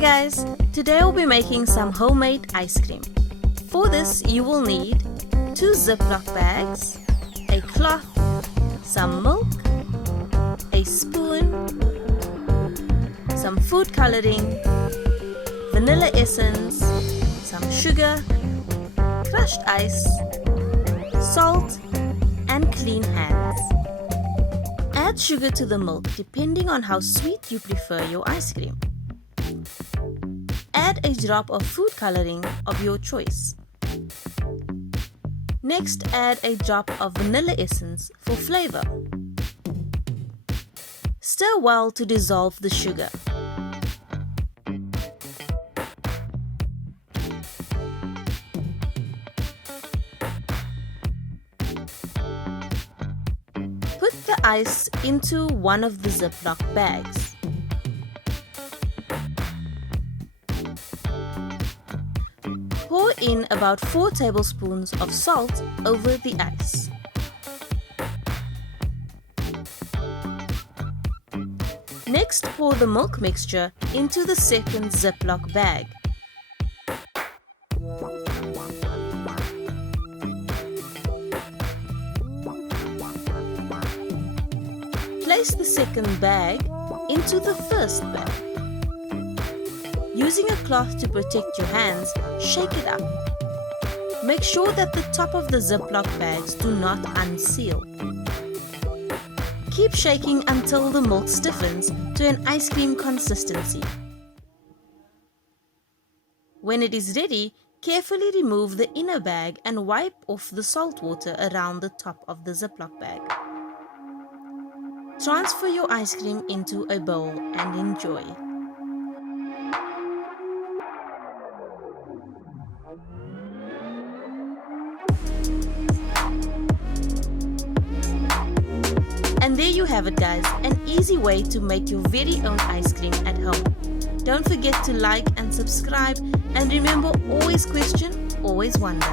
Hi guys, today I'll be making some homemade ice cream. For this you will need 2 ziplock bags, a cloth, some milk, a spoon, some food coloring, vanilla essence, some sugar, crushed ice, salt and clean hands. Add sugar to the milk depending on how sweet you prefer your ice cream. Add a drop of food coloring of your choice. Next, add a drop of vanilla essence for flavor. Stir well to dissolve the sugar. Put the ice into one of the ziplock bags. Pour in about 4 tablespoons of salt over the ice. Next, pour the milk mixture into the second ziplock bag. Place the second bag into the first bag. Using a cloth to protect your hands, shake it up. Make sure that the top of the ziplock bags do not unseal. Keep shaking until the milk stiffens to an ice cream consistency. When it is ready, carefully remove the inner bag and wipe off the salt water around the top of the ziplock bag. Transfer your ice cream into a bowl and enjoy. And there you have it guys, an easy way to make your very own ice cream at home. Don't forget to like and subscribe, and remember, always question, always wonder.